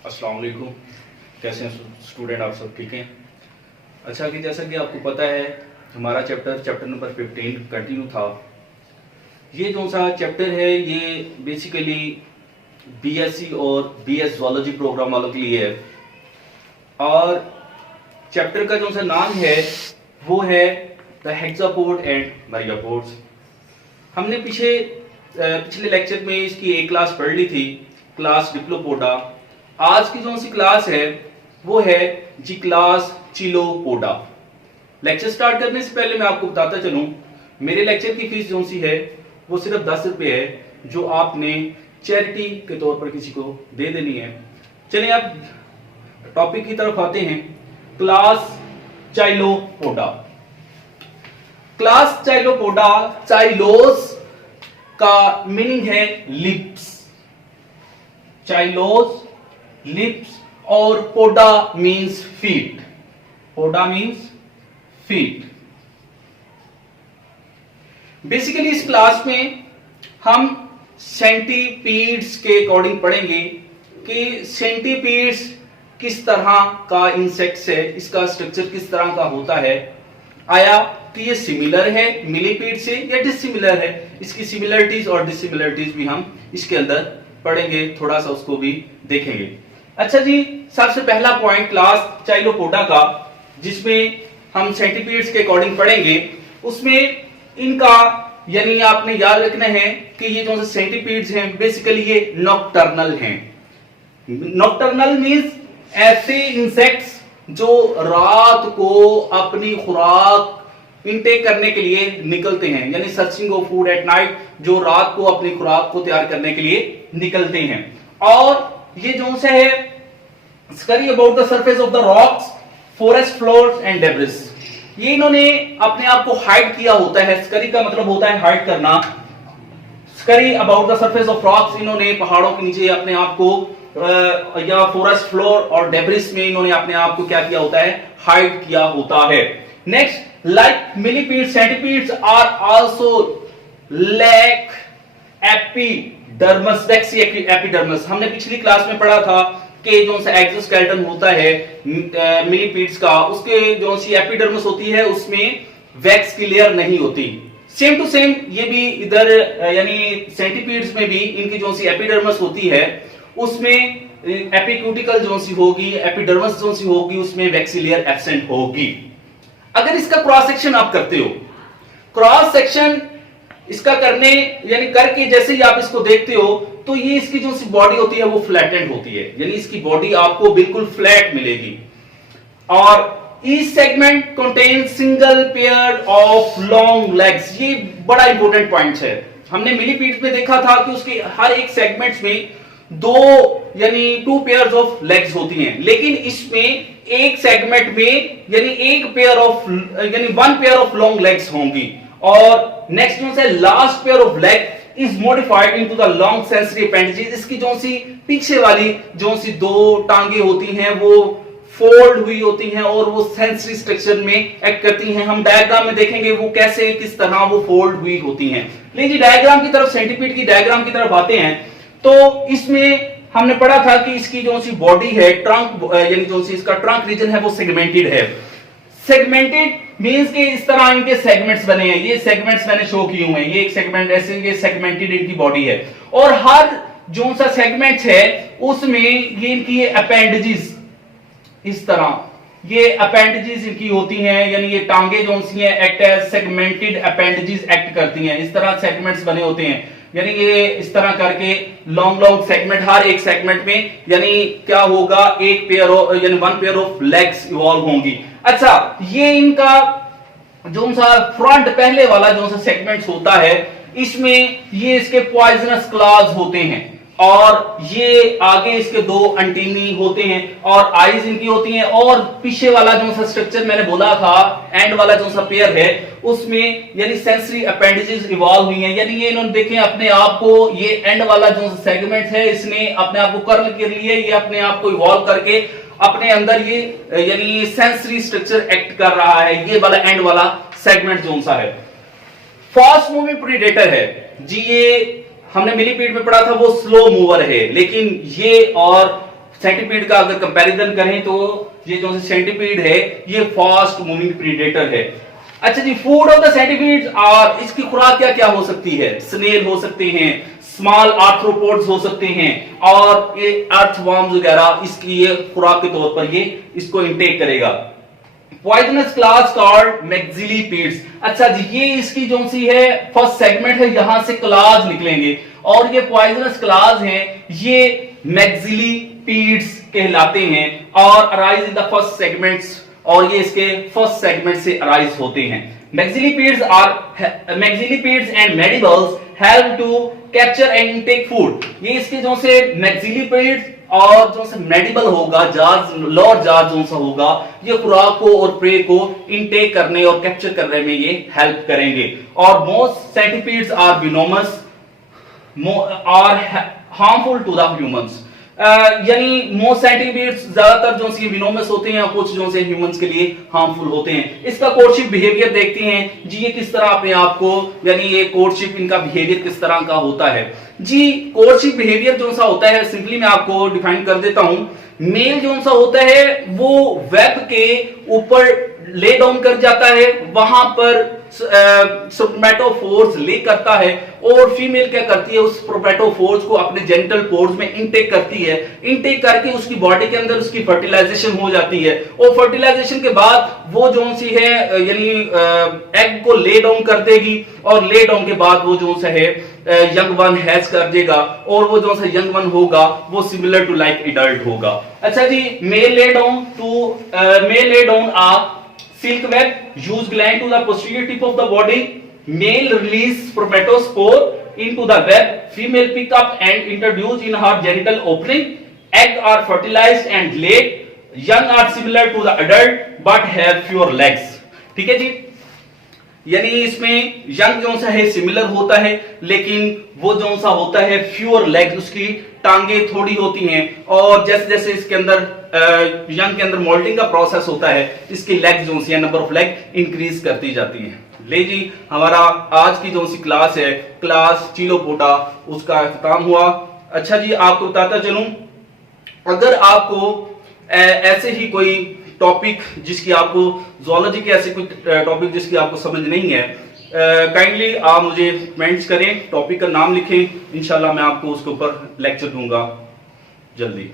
अस्सलाम वालेकुम। कैसे हैं स्टूडेंट, आप सब ठीक हैं? अच्छा कि जैसा कि आपको पता है हमारा चैप्टर नंबर 15 कंटिन्यू था। ये जो सा चैप्टर है ये बेसिकली बीएससी और बीएस ज़ूलॉजी प्रोग्राम वालों के लिए है और चैप्टर का जो सा नाम है वो है द हेक्सापोड एंड मैरियापोड्स। हमने पिछले लेक्चर में इसकी एक क्लास पढ़ ली थी, क्लास डिप्लोपोडा। आज की जो सी क्लास है वो है जी क्लास चिलोपोडा। लेक्चर स्टार्ट करने से पहले मैं आपको बताता चलूं, मेरे लेक्चर की फीस जो सी है वो सिर्फ 10 रुपए है, जो आपने चैरिटी के तौर पर किसी को दे देनी है। चलिए आप टॉपिक की तरफ आते हैं। क्लास चाइलोपोडा। क्लास चाइलोपोडा, चाइलोस का मीनिंग है लिप्स, चाइलोस लिप्स, और पोडा मींस फीट। पोडा मींस फीट। बेसिकली इस क्लास में हम सेंटीपीड्स के अकॉर्डिंग पढ़ेंगे कि सेंटीपीड्स किस तरह का इंसेक्ट्स है, इसका स्ट्रक्चर किस तरह का होता है, आया कि ये सिमिलर है मिलीपीड से या डिसिमिलर है। इसकी सिमिलरिटीज और डिसिमिलरिटीज भी हम इसके अंदर पढ़ेंगे, थोड़ा सा उसको भी देखेंगे। अच्छा जी, सबसे पहला पॉइंट क्लास चाइलोपोडा का, जिसमें हम सेंटीपीड्स के अकॉर्डिंग पढ़ेंगे, उसमें इनका यानी आपने याद रखना है कि ये जो सेंटीपीड्स हैं बेसिकली ये नॉकटर्नल हैं। नॉकटर्नल मींस ऐसे इंसेक्ट्स जो रात को अपनी खुराक इनटेक करने के लिए निकलते हैं, यानी searching of food at night, जो रात को अपनी खुराक को तैयार करने के लिए निकलते हैं। और ये जो से है scurry about the surface of the rocks, forest floors and debris. ये इन्होंने अपने आप को हाइड किया होता है। स्करी का मतलब होता है हाइड करना। Scurry about the surface of rocks, इन्होंने पहाड़ों के नीचे अपने आप को या फॉरेस्ट फ्लोर और डेब्रिस में इन्होंने अपने आप को क्या किया होता है, हाइड किया होता है। Next, like millipedes, centipedes are also lack epidermis, waxy epidermis. हमने पिछली क्लास में पढ़ा था कि जो सा एक्सोस्केलेटन होता है मिलीपीड्स का, उसके जो सी एपिडर्मस होती है उसमें वैक्स की लेयर नहीं होती। सेम टू सेम ये भी इधर यानी सेंटीपीड्स में भी इनकी जो सी एपिडर्मस होती है उसमें एपिक्यूटिकल जो सी होगी, एपिडर्मस जो सी होगी, उसमें वैक्सी लेयर एब्सेंट होगी। अगर इसका क्रॉस सेक्शन आप करते हो, क्रॉस सेक्शन इसका करने यानी करके जैसे ही आप इसको देखते हो तो ये इसकी जो सी बॉडी होती है वो फ्लैटेंड होती है, यानी इसकी बॉडी आपको बिल्कुल फ्लैट मिलेगी। और each segment contain single pair of long legs. ये बड़ा इंपॉर्टेंट पॉइंट है। हमने मिलीपीड्स में देखा था कि उसके हर एक सेगमेंट्स में दो यानी 2 पेयर्स ऑफ लेग्स होती हैं, लेकिन इसमें एक सेगमेंट में यानी एक पेयर ऑफ यानी 1 पेयर ऑफ लॉन्ग लेग्स होंगी। और नेक्स्ट जो है last pair of leg is modified into the long sensory appendages. इसकी जो सी पीछे वाली जो सी 2 टांगे होती हैं वो फोल्ड हुई होती हैं और वो सेंसरी स्ट्रक्चर में एक्ट करती हैं। हम डायग्राम में देखेंगे वो कैसे किस तरह वो फोल्ड हुई होती हैं। लेकिन डायग्राम की तरफ, सेंटीपीड की डायग्राम की तरफ आते हैं तो इसमें हमने पढ़ा था कि इसकी जो सी बॉडी है, ट्रंक यानी जो सी इसका ट्रंक रीजन है वो सेगमेंटेड है। सेगमेंटेड मींस के इस तरह इनके सेगमेंट्स बने हैं। ये सेगमेंट्स मैंने शो किए हुए हैं, ये एक सेगमेंट ऐसे, ये सेगमेंटेड इनकी बॉडी है। और हर जो सा सेगमेंट है उसमें ये इनकी अपेंडेजेस इस तरह ये अपेंडेजेस इनकी होती हैं, यानी ये टांगे जो सी हैं act as segmented appendages act करती हैं। इस तरह सेगमेंट्स बने होते हैं, यानी ये इस तरह करके लॉन्ग लॉन्ग सेगमेंट, हर एक सेगमेंट में यानी क्या होगा, एक पेयर यानी 1 पेयर ऑफ लेग्स इवॉल्व होंगी। अच्छा, ये इनका जो सा फ्रंट पहले वाला जो सा सेगमेंट्स होता है इसमें ये इसके पॉइजनस क्लॉज होते हैं और ये आगे इसके 2 एंटीनी होते हैं और आईज इनकी होती हैं। और पीछे वाला जो सा स्ट्रक्चर मैंने बोला था, एंड वाला जो सा पेयर है उसमें यानी सेंसरी अपेंडेजेस इवॉल्व हुई हैं। यानी ये इन्होंने देखें अपने आप को, ये एंड वाला जो सेगमेंट है इसने अपने आप को कर्ल के लिए ये अपने आप को इवॉल्व करके अपने अंदर ये यानी सेंसरी स्ट्रक्चर एक्ट कर रहा है। ये वाला एंड वाला सेगमेंट जो सा है फास्ट मूविंग प्रीडेटर है जी। ये हमने मिलीपीड में पढ़ा था वो स्लो मूवर है, लेकिन ये और सेंटीपीड का अगर कंपैरिजन करें तो ये जो सेंटीपीड है ये फास्ट मूविंग प्रीडेटर है। अच्छा जी, फूड ऑफ द सेंटीपीड्स और इसकी खुराक क्या क्या हो सकती है? स्नेल हो सकते हैं, स्मॉल आर्थ्रोपोड्स हो सकते हैं, और ये अर्थवर्म्स वगैरह इसकी ये खुराक के तौर पर ये इसको इंटेक करेगा। Poisonous claws called maxillipeds. अच्छा जी, ये इसकी जो सी है फर्स्ट सेगमेंट है, यहां से क्लास निकलेंगे और ये पॉइजनस क्लास हैं, ये मैक्सिलीपीड्स कहलाते हैं और arise in the first segments, और ये इसके फर्स्ट सेगमेंट से अराइज होते हैं। Maxillipeds and mandibles help to capture and intake food. ये इसके जो से मैक्सिलीपीड्स और जो से मैंडिबल होगा, जार्स, लोअर जार्स जो सा होगा, ये खुराक को और प्रे को इनटेक करने और कैप्चर करने में ये हेल्प करेंगे। और मोस्ट सेंटीपीड्स आर वेनोमस और हार्मफुल टू द ह्यूमंस। यानी मोस्ट सेंटीपीड्स ज्यादातर जो सी विनोमस होते हैं और कुछ जो से ह्यूमंस के लिए हार्मफुल होते हैं। इसका कोर्टशिप बिहेवियर देखते हैं जी, ये किस तरह अपने आप को, यानी ये कोर्टशिप इनका बिहेवियर किस तरह का होता है जी। कोर्टशिप बिहेवियर जो सा होता है, सिंपली मैं आपको डिफाइन कर देता हूं। मेल जो सा होता है वो वेब के ऊपर ले डाउन कर जाता है, वहां पर स्पर्मेटोफोर्स ले करता है, और फीमेल क्या करती है, उस स्पर्मेटोफोर्स को अपने जेनिटल पोर्स में इनटेक करती है। इनटेक करके उसकी बॉडी के अंदर उसकी फर्टिलाइजेशन हो जाती है, और फर्टिलाइजेशन के बाद वो जो सी है यानी एग को ले डाउन कर देगी, और ले डाउन के बाद वो जो सा है यंग वन हैज कर देगा, और वो जो सा यंग वन होगा वो सिमिलर टू लाइक एडल्ट होगा। अच्छा जी, mail lay down uh silk web, use gland to the posterior tip of the body, male release spermatospore into the web, female pick up and introduce in her genital opening, egg are fertilized and laid, young are similar to the adult but have fewer legs। ठीक है जी, यानी इसमें young जो सा है similar होता है, लेकिन वो जो सा होता है फ्यूअर लेग्स, उसकी टांगे थोड़ी होती हैं, और जैसे जैसे इसके अंदर यंग के अंदर मोल्टिंग का प्रोसेस होता है, इसकी लेग्स जो सी है, नंबर ऑफ लेग इंक्रीज करती जाती हैं। ले जी, हमारा आज की जो सी क्लास है, क्लास चिलोपोटा, उसका इख्तिताम हुआ। अच्छा जी, आपको बताता चलूं, अगर आपको ऐसे ही कोई टॉपिक जिसकी आपको ज़ूलॉजी के ऐसे कुछ टॉपिक जिसकी आपको समझ नहीं है, काइंडली आप मुझे कमेंट्स करें, टॉपिक का नाम लिखें, इंशाल्लाह मैं आपको उसके ऊपर लेक्चर दूंगा जल्दी।